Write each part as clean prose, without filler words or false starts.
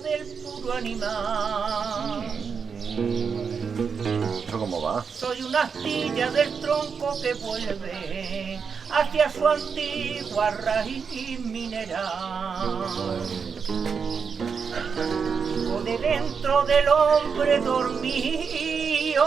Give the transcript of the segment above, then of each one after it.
del puro animal. ¿Cómo va? Soy una astilla del tronco que vuelve hacia su antigua raíz mineral. O de dentro del hombre dormido.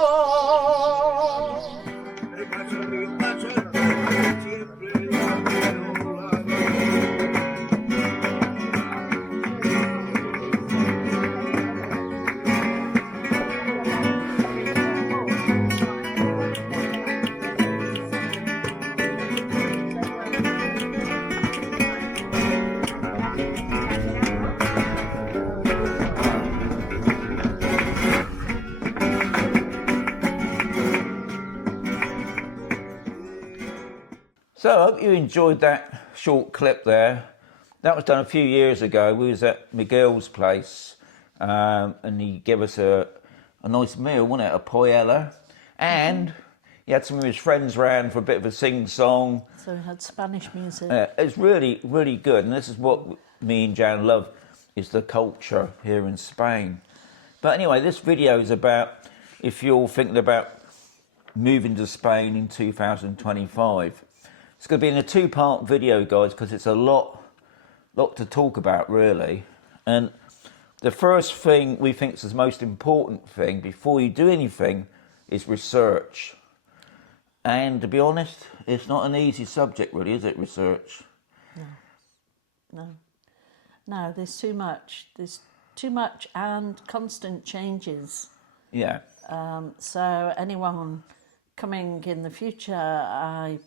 So I hope you enjoyed that short clip there. That was done a few years ago. We was at Miguel's place and he gave us a nice meal, wasn't it? A paella. And he had some of his friends round for a bit of a sing-song. So we had Spanish music. It's really, really good. And this is what me and Jan love, is the culture here in Spain. But anyway, this video is about if you're thinking about moving to Spain in 2025. It's going to be in a two-part video, guys, because it's a lot to talk about, really. And the first thing we think is the most important thing before you do anything is research. And to be honest, it's not an easy subject, really, is it, research? No, there's too much. There's too much and constant changes. Yeah. So anyone coming in the future,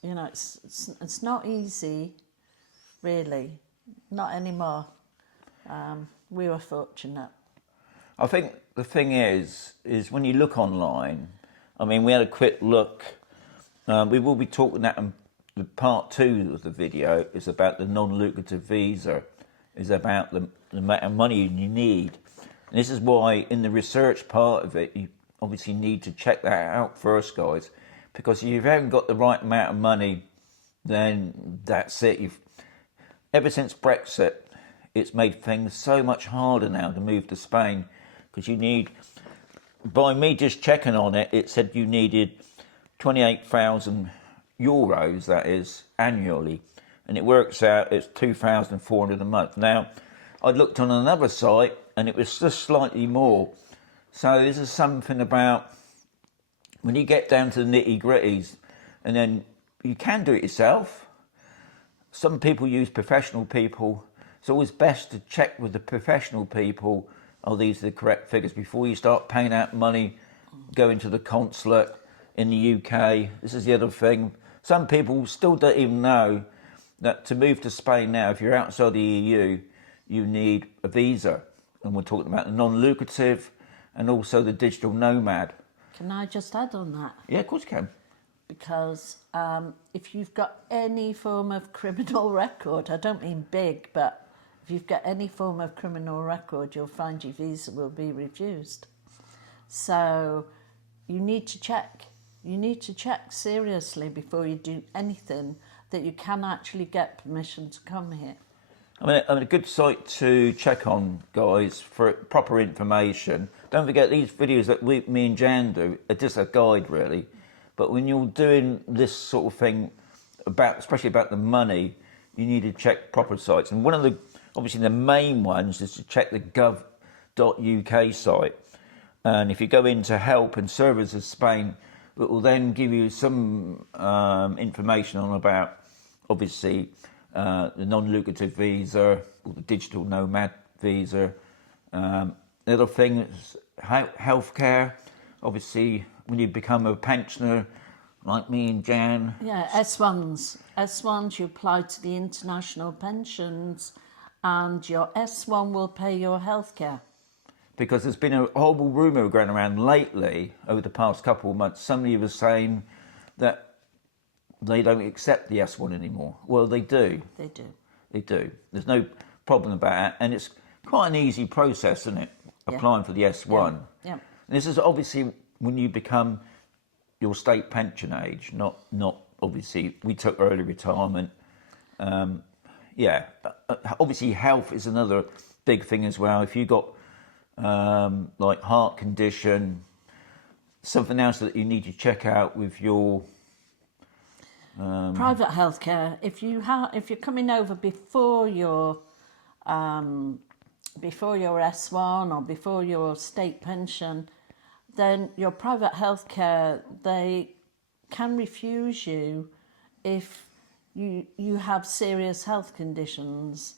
it's not easy, really, not anymore. We were fortunate. I think the thing is when you look online, I mean, we had a quick look. We will be talking that in the part 2 of the video is about the non-lucrative visa, is about the amount of money you need. And this is why in the research part of it, you obviously need to check that out first, guys. Because if you haven't got the right amount of money, then that's it. Ever since Brexit, it's made things so much harder now to move to Spain. Because you need, by me just checking on it, it said you needed 28,000 euros, that is, annually. And it works out, it's 2,400 a month. Now, I looked on another site, and it was just slightly more. So this is something about, when you get down to the nitty-gritties, and then you can do it yourself. Some people use professional people. It's always best to check with the professional people, are these the correct figures, before you start paying out money, going to the consulate in the UK. This is the other thing. Some people still don't even know that to move to Spain now, if you're outside the EU, you need a visa. And we're talking about the non-lucrative and also the digital nomad. Can I just add on that? Yeah, of course you can. Because if you've got any form of criminal record, I don't mean big, but if you've got any form of criminal record, you'll find your visa will be refused. So you need to check. You need to check seriously before you do anything that you can actually get permission to come here. I mean, a good site to check on, guys, for proper information. Don't forget, these videos that me and Jan do are just a guide, really. But when you're doing this sort of thing, especially about the money, you need to check proper sites. And one of obviously the main ones is to check the gov.uk site. And if you go into Help and Services Spain, it will then give you some information on about, obviously, the non-lucrative visa or the digital nomad visa. The other thing is healthcare. Obviously, when you become a pensioner, like me and Jan. Yeah, S1s, you apply to the international pensions, and your S1 will pay your healthcare. Because there's been a horrible rumour going around lately, over the past couple of months, somebody was saying that they don't accept the S1 anymore. Well, they do. They do. They do. There's no problem about it. And it's quite an easy process, isn't it? Applying for the S1. Yeah. And this is obviously when you become your state pension age, not obviously, we took early retirement. Obviously health is another big thing as well. If you got like heart condition, something else that you need to check out with your private healthcare. If you're coming over before your S1 or before your state pension, then your private healthcare, they can refuse you if you have serious health conditions.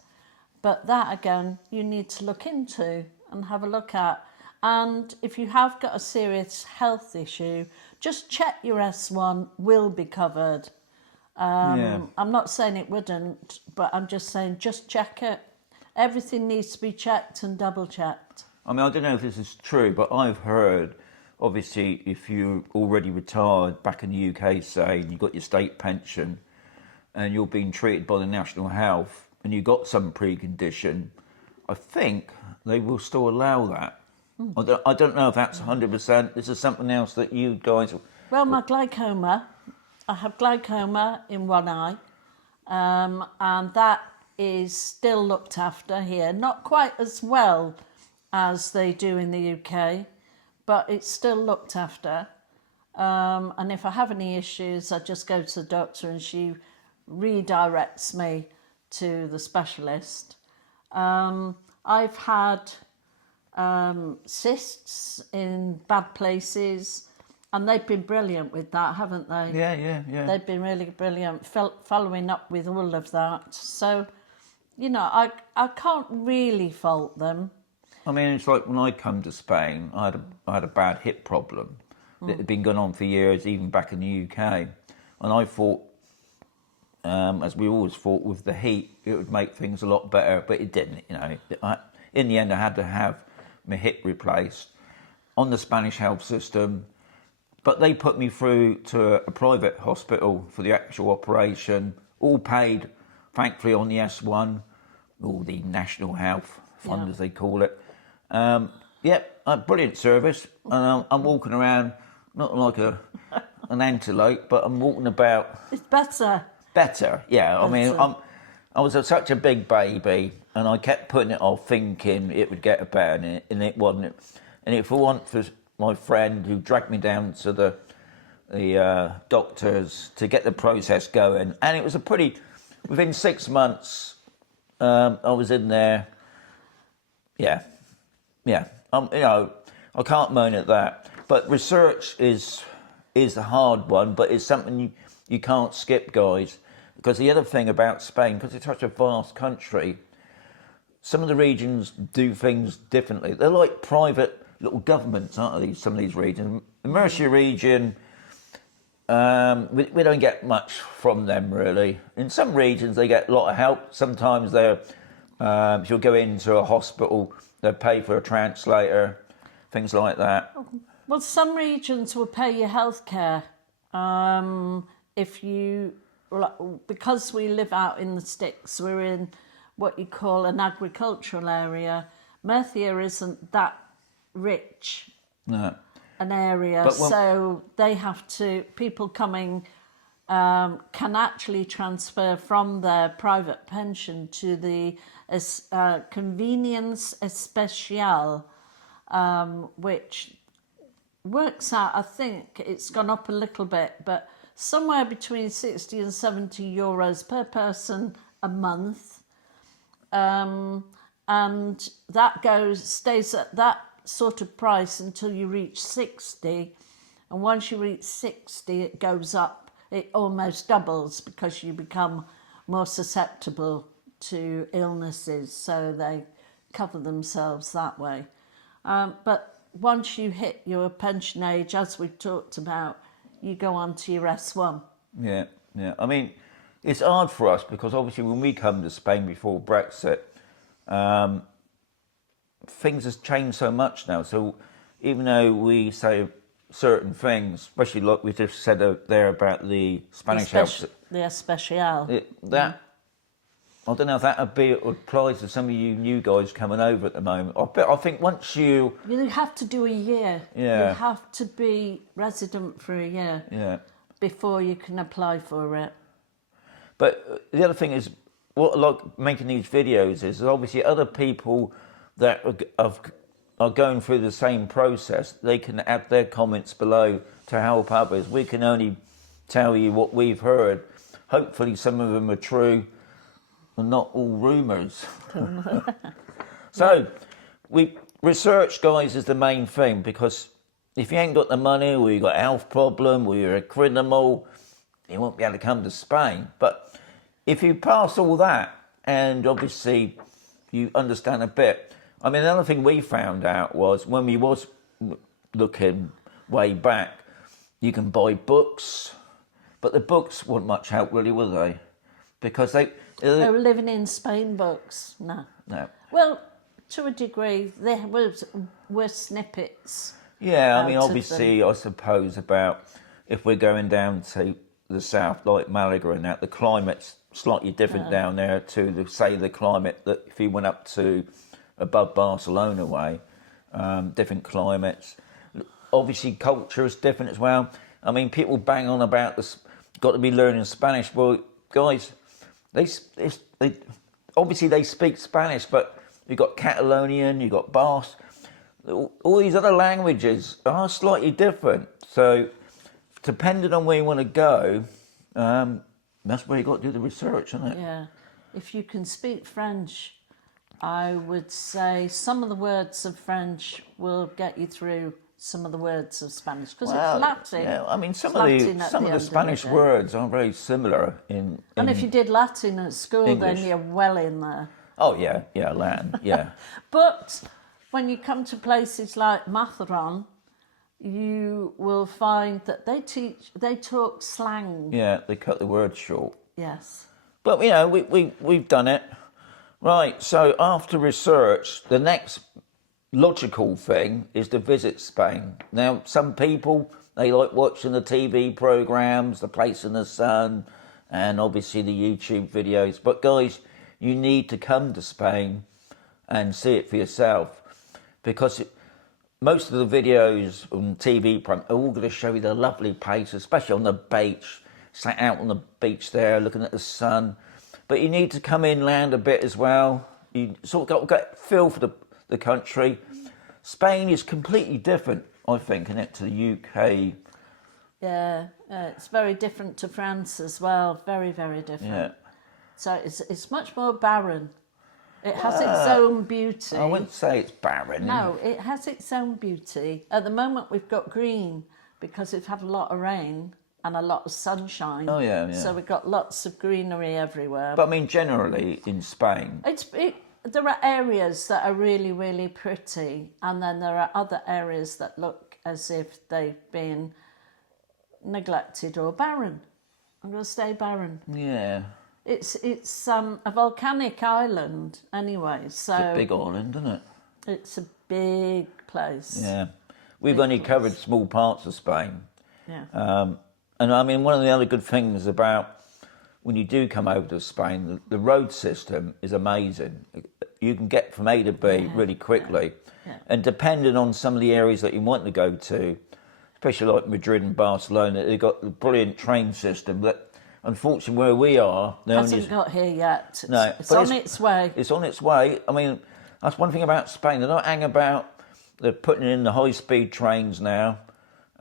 But that again, you need to look into and have a look at. And if you have got a serious health issue, just check your S1 will be covered. I'm not saying it wouldn't, but I'm just saying just check it. Everything needs to be checked and double checked. I mean, I don't know if this is true, but I've heard, obviously, if you're already retired back in the UK, say, and you've got your state pension and you're being treated by the National Health and you've got some precondition, I think they will still allow that. I don't know if that's 100%. This is something else that you guys... Well, my glaucoma, I have glaucoma in one eye, and that is still looked after here. Not quite as well as they do in the UK, but it's still looked after. And if I have any issues, I just go to the doctor and she redirects me to the specialist. I've had cysts in bad places, and they've been brilliant with that, haven't they? Yeah. They've been really brilliant, following up with all of that. So, you know, I can't really fault them. I mean, it's like when I come to Spain, I had a bad hip problem that had been going on for years, even back in the UK. And I thought, as we always thought, with the heat, it would make things a lot better, but it didn't, you know. In the end, I had to have my hip replaced on the Spanish health system, but they put me through to a private hospital for the actual operation, all paid, thankfully, on the S1, or the National Health Fund, as they call it. A brilliant service, and I'm walking around, not like an antelope, but I'm walking about... It's better. Better, yeah. I mean, I was such a big baby, and I kept putting it off, thinking it would get better, and it wasn't. And if it weren't for my friend who dragged me down to the doctors to get the process going, and it was within 6 months, I was in there. Yeah. You know, I can't moan at that. But research is a hard one, but it's something you can't skip, guys. Because the other thing about Spain, because it's such a vast country, some of the regions do things differently. They're like private little governments, aren't they, some of these regions? The Murcia region, we don't get much from them, really. In some regions, they get a lot of help. Sometimes if you'll go into a hospital, they'll pay for a translator, things like that. Well, some regions will pay your health care. Because we live out in the sticks, we're in what you call an agricultural area. Murcia isn't that rich an area, so they have to, people coming can actually transfer from their private pension to the convenience especial, which works out, I think it's gone up a little bit, but somewhere between 60 and 70 euros per person a month. And that stays at that sort of price until you reach 60. And once you reach 60, it goes up. It almost doubles because you become more susceptible to illnesses. So they cover themselves that way. But once you hit your pension age, as we've talked about, you go on to your S1. Yeah. I mean, it's hard for us because obviously when we come to Spain before Brexit, things has changed so much now. So even though we say certain things, especially like we just said there about the Spanish health... The especial. I don't know if that applies to some of you new guys coming over at the moment. I think once you... You have to do a year. Yeah. You have to be resident for a year. Yeah. Before you can apply for it. But the other thing is, what I like making these videos is obviously other people that are going through the same process, they can add their comments below to help others. We can only tell you what we've heard. Hopefully some of them are true and not all rumours. So, research, guys, is the main thing, because if you ain't got the money, or you've got a health problem, or you're a criminal, you won't be able to come to Spain. But if you pass all that, and obviously you understand a bit. I mean, another thing we found out was, when we was looking way back, you can buy books, but the books weren't much help really, were they? Because they were living in Spain books. No. Well, to a degree, there were snippets. Yeah, I mean, obviously, I suppose about if we're going down to the south, like Malaga and that, the climate's slightly different down there to, the climate that if you went up to above Barcelona way, different climates. Obviously, culture is different as well. I mean, people bang on about this, got to be learning Spanish. Well, guys, they obviously they speak Spanish, but you've got Catalonian, you've got Basque. All these other languages are slightly different. So, depending on where you want to go, that's where you got to do the research, isn't it? Yeah. If you can speak French, I would say some of the words of French will get you through some of the words of Spanish, because it's Latin. Yeah, I mean, some of the Spanish words are very similar in and if you did Latin at school, English, then you're well in there. Oh yeah, Latin, yeah. But when you come to places like Mazarrón, you will find that they talk slang. Yeah, they cut the words short. Yes. But, you know, we've done it. Right, so after research, the next logical thing is to visit Spain. Now, some people, they like watching the TV programmes, The Place in the Sun, and obviously the YouTube videos. But, guys, you need to come to Spain and see it for yourself, because most of the videos on TV programs are all going to show you the lovely places, especially on the beach, sat out on the beach there, looking at the sun. But you need to come inland a bit as well. You sort of got to get a feel for the country. Spain is completely different, I think, isn't it, to the UK? Yeah, it's very different to France as well. Very, very different. Yeah. So it's much more barren. It has its own beauty. I wouldn't say it's barren. No, it has its own beauty. At the moment, we've got green because we've had a lot of rain and a lot of sunshine. Oh, yeah. So we've got lots of greenery everywhere. But, I mean, generally, in Spain... There are areas that are really, really pretty, and then there are other areas that look as if they've been neglected or barren. I'm going to say barren. Yeah. It's a volcanic island anyway, so... It's a big island, isn't it? It's a big place. Yeah. We've only covered small parts of Spain. Yeah. And I mean, one of the other good things about when you do come over to Spain, the road system is amazing. You can get from A to B really quickly. Yeah. And depending on some of the areas that you want to go to, especially like Madrid and Barcelona, they've got a brilliant train system that, unfortunately, where we are... Hasn't got here yet. No, it's on its way. It's on its way. I mean, that's one thing about Spain. They don't hang about. They're putting in the high-speed trains now.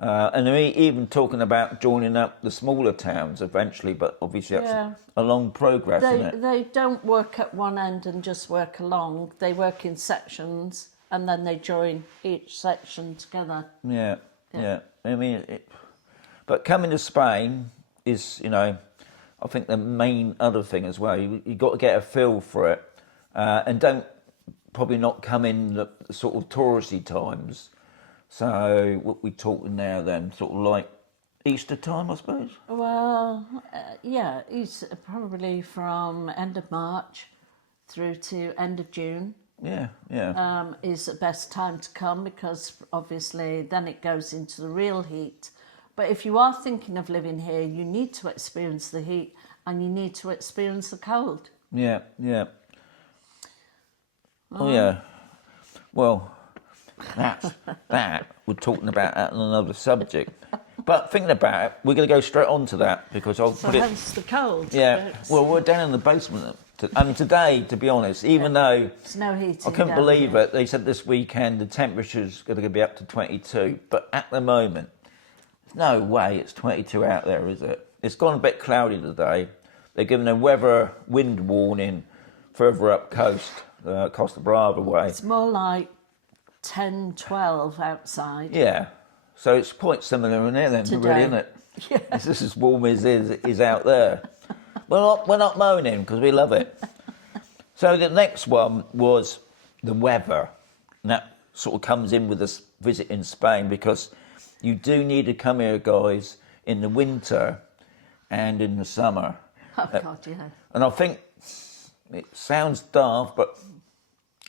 And they're even talking about joining up the smaller towns eventually, but obviously that's a long progress, isn't it? They don't work at one end and just work along. They work in sections, and then they join each section together. Yeah. I mean, but coming to Spain is, you know, I think the main other thing as well. You've got to get a feel for it, and don't probably not come in the sort of touristy times. So what we talking now then, sort of like Easter time, I suppose? Well, yeah, it's probably from end of March through to end of June. Yeah. Is the best time to come, because obviously then it goes into the real heat. But if you are thinking of living here, you need to experience the heat and you need to experience the cold. Yeah. Oh yeah. Well, that we're talking about that on another subject. But thinking about it, we're going to go straight on to that, because I'll put it... hence the cold. Yeah, well, we're down in the basement And today, to be honest, even though There's no heating. I couldn't down believe here. it, they said this weekend the temperature's going to be up to 22, but at the moment, no way it's 22 out there, is it? It's gone a bit cloudy today. They're giving a weather wind warning further up coast, Costa Brava way. It's more like 10, 12 outside. Yeah, so it's quite similar in here then, Today. really, isn't it? Yeah. It's just as warm as it is out there. We're not moaning because we love it. So the next one was the weather. And that sort of comes in with this visit in Spain because you do need to come here, guys, in the winter and in the summer. Oh, God, yeah. And I think it sounds daft, but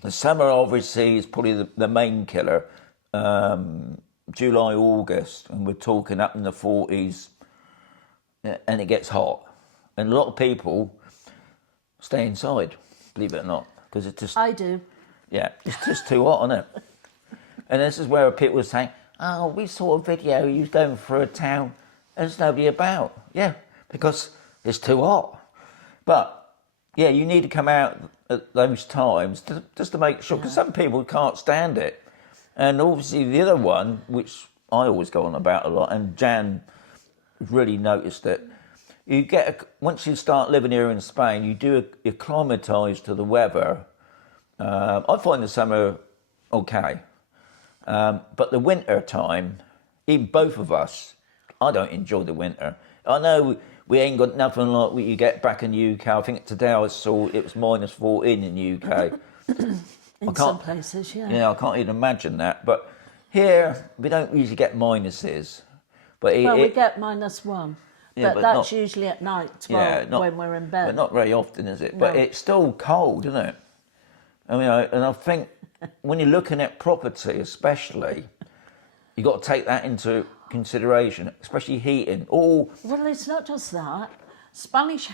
the summer obviously is probably the main killer. July, August, and we're talking up in the 40s, and it gets hot. And a lot of people stay inside, believe it or not, because it's just... I do. Yeah, it's just too hot, isn't it? And this is where people are saying, oh, we saw a video, you was going through a town, and there's nobody about. Yeah, because it's too hot. But, yeah, you need to come out at those times just to make sure, because some people can't stand it. And obviously the other one, which I always go on about a lot, and Jan really noticed it, you get, once you start living here in Spain, you acclimatise to the weather. I find the summer okay. But the winter time, even both of us, I don't enjoy the winter. I know we ain't got nothing like what you get back in the UK. I think today I saw it was minus 14 in the UK. In some places, yeah. Yeah, I can't even imagine that. But here, we don't usually get minuses. But we get -1. Yeah, but but that's usually at night when we're in bed. But not very often, is it? No. But it's still cold, isn't it? I mean, and I think when you're looking at property, especially, you've got to take that into consideration, especially heating. Well, it's not just that. Spanish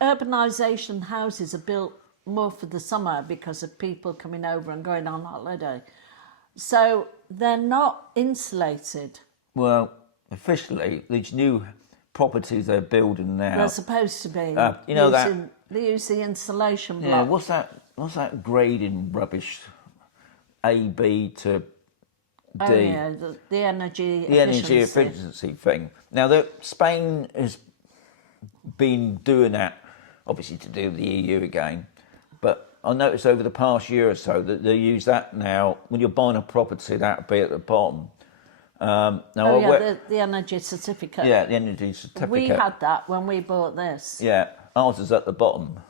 urbanisation houses are built more for the summer because of people coming over and going on holiday. So they're not insulated. Well, officially, these new properties they're building now... They're supposed to be. You know They use the insulation block. Yeah, what's that grading rubbish? A, B to D. Oh, yeah, the energy efficiency. The energy efficiency thing. Now, Spain has been doing that, obviously to do with the EU again, but I noticed over the past year or so that they use that now. When you're buying a property, that would be at the bottom. The energy certificate. Yeah, the energy certificate. We had that when we bought this. Yeah, ours is at the bottom.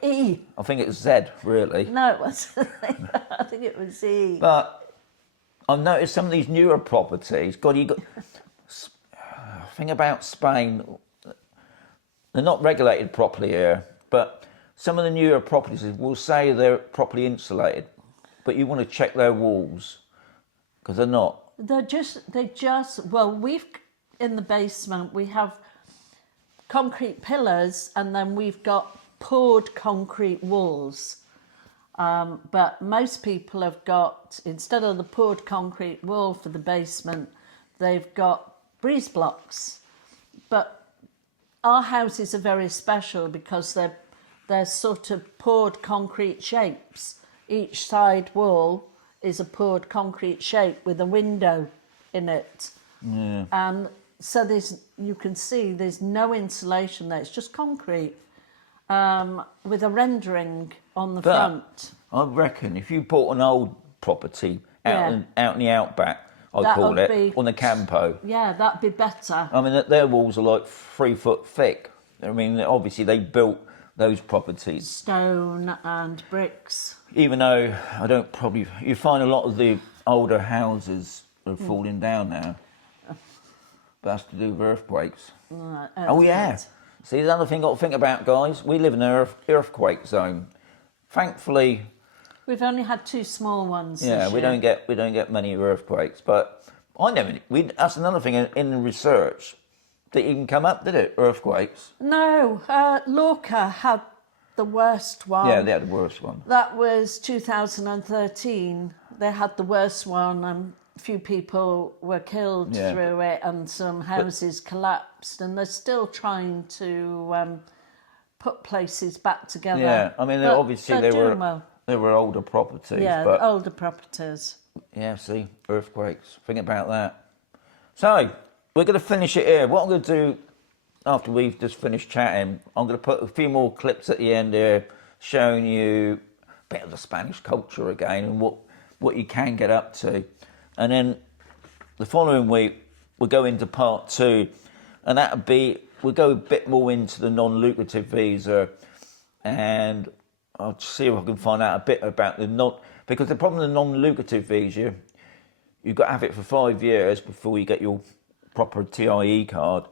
E. I think it was Z, really. No, it wasn't. I think it was E. But I've noticed some of these newer properties, thing about Spain, they're not regulated properly here, but some of the newer properties will say they're properly insulated, but you want to check their walls, because they're not. We've, in the basement, we have concrete pillars and then we've got poured concrete walls. But most people have got, instead of the poured concrete wall for the basement, they've got breeze blocks. But our houses are very special because they're sort of poured concrete shapes. Each side wall is a poured concrete shape with a window in it. Yeah. And so you can see there's no insulation there. It's just concrete with a rendering on the front. I reckon if you bought an old property out in the outback, I'd call it, on the Campo. Yeah, that'd be better. I mean, their walls are like 3 foot thick. I mean, obviously they built those properties. Stone and bricks. Even though you find a lot of the older houses are falling down now. But that's to do with earthquakes. Oh yeah. See, the other thing I've got to think about, guys, we live in an earthquake zone. Thankfully, we've only had 2 small ones. Yeah, we don't get many earthquakes, but that's another thing in the research. Didn't even come up, did it? Earthquakes. No, Lorca had the worst one. Yeah, they had the worst one. That was 2013. They had the worst one, and a few people were killed through it, and some houses collapsed. And they're still trying to put places back together. Yeah, I mean, But obviously they're they doing were well. they were older properties, Yeah, but older properties. yeah, see, earthquakes. Think about that. So we're going to finish it here. What I'm going to do after we've just finished chatting, I'm going to put a few more clips at the end here, showing you a bit of the Spanish culture again and what you can get up to, and then the following week we'll go into part 2, and that'll be we'll go a bit more into the non-lucrative visa, and I'll see if I can find out a bit about because the problem with the non-lucrative visa, you've got to have it for 5 years before you get your proper TIE card,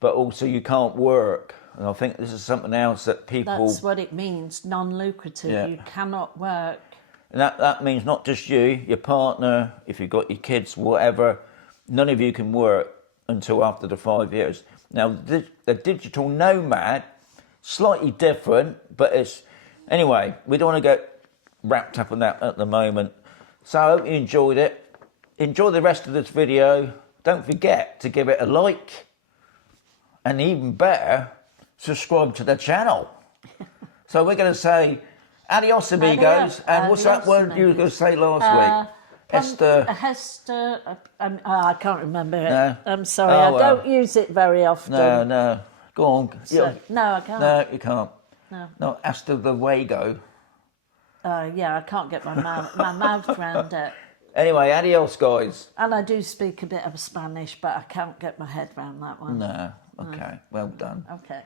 but also you can't work. And I think this is something else that people... That's what it means, non-lucrative. Yeah. You cannot work. And that means not just you, your partner, if you've got your kids, whatever, none of you can work until after the 5 years. Now, the digital nomad, slightly different, but it's... Anyway, we don't want to get wrapped up in that at the moment. So I hope you enjoyed it. Enjoy the rest of this video. Don't forget to give it a like. And even better, subscribe to the channel. So we're going to say adios, amigos. And what's that word you were going to say last week? Hester. Hester. I can't remember it. No. I'm sorry. Oh, I don't use it very often. No. Go on. So, no, I can't. No, you can't. No. No, hasta luego. Yeah, I can't get my mouth around it. Anyway, adios, guys. And I do speak a bit of Spanish, but I can't get my head around that one. No. Okay. Well done. Okay.